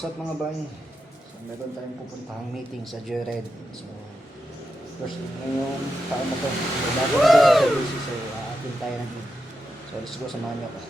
what's up mga bay? So, meron tayong pupuntahang meeting sa Jared. So, first, ngayong taon na to. So, bago na dito sa UC. So, aatin tayo ng gig. So, let's go, samahan nyo ako.